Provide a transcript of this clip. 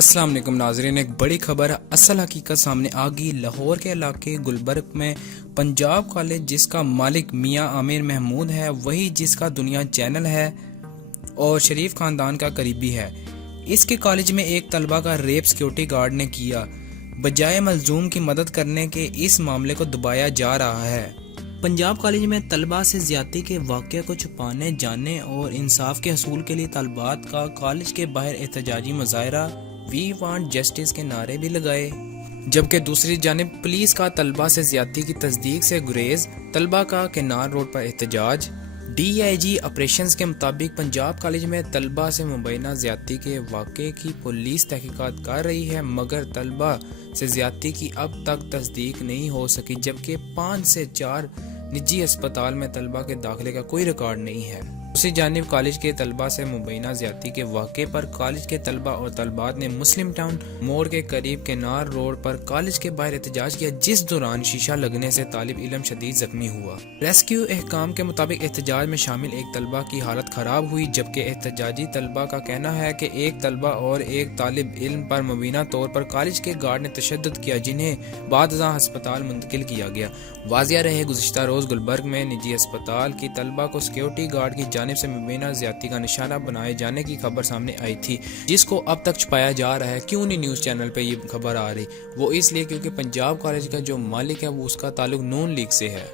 अस्सलाम वालेकुम नाज़रीन, एक बड़ी खबर असल हकीकत सामने आ गई। लाहौर के इलाके गुलबर्ग में पंजाब कॉलेज जिसका मालिक मियां आमिर महमूद है, वही जिसका दुनिया चैनल है और शरीफ खानदान का करीबी है, इसके कॉलेज में एक तलबा का रेप सिक्योरिटी गार्ड ने किया। बजाय मलजूम की मदद करने के इस मामले को दबाया जा रहा है। पंजाब कॉलेज में तलबा से ज्यादती के वाक़े को छुपाने, जानने और इंसाफ के हसूल के लिए तलबात का कॉलेज के बाहर एहतजाजी मुजाहरा वी वांट जस्टिस के नारे भी लगाए, जबकि दूसरी जानिब पुलिस का तलबा से ज्यादती की तस्दीक से गुरेज, तलबा का किनार रोड पर एहतजाज। DIG ऑपरेशंस के मुताबिक पंजाब कॉलेज में तलबा से मुबैना ज्यादती के वाक़े की पुलिस तहकीकात कर रही है, मगर तलबा से ज्यादती की अब तक तस्दीक नहीं हो सकी, जबकि 5 से 4 निजी अस्पताल में तलबा के दाखिले का कोई रिकॉर्ड नहीं है। दूसरी जानिब कॉलेज के तलबा से मुबैना ज्यादती के वाक़े पर कॉलेज के तलबा और तलबात ने मुस्लिम टाउन मोड़ के करीब किनार रोड पर कॉलेज के बाहर एहतजाज किया, जिस दौरान शीशा लगने से तालिब इल्म शदीद जख्मी हुआ। रेस्क्यू एहकाम के मुताबिक एहतजाज में शामिल एक तलबा की हालत खराब हुई, जबकि एहतजाजी तलबा का कहना है कि एक तलबा और एक तालिब इल्म पर मुबैना तौर पर कॉलेज के गार्ड ने तशद्दुद किया, जिन्हें बादशाह अस्पताल मुंतकिल किया गया। वाजिया रहे गुज़िश्ता रोज गुलबर्ग में निजी अस्पताल की तलबा को सिक्योरिटी गार्ड की जानिब से मुबैना ज्यादती का निशाना बनाए जाने की खबर सामने आई थी, जिसको अब तक छुपाया जा रहा है। क्यों नहीं न्यूज़ चैनल पे ये खबर आ रही? वो इसलिए क्योंकि पंजाब कॉलेज का जो मालिक है वो उसका ताल्लुक नून लीग से है।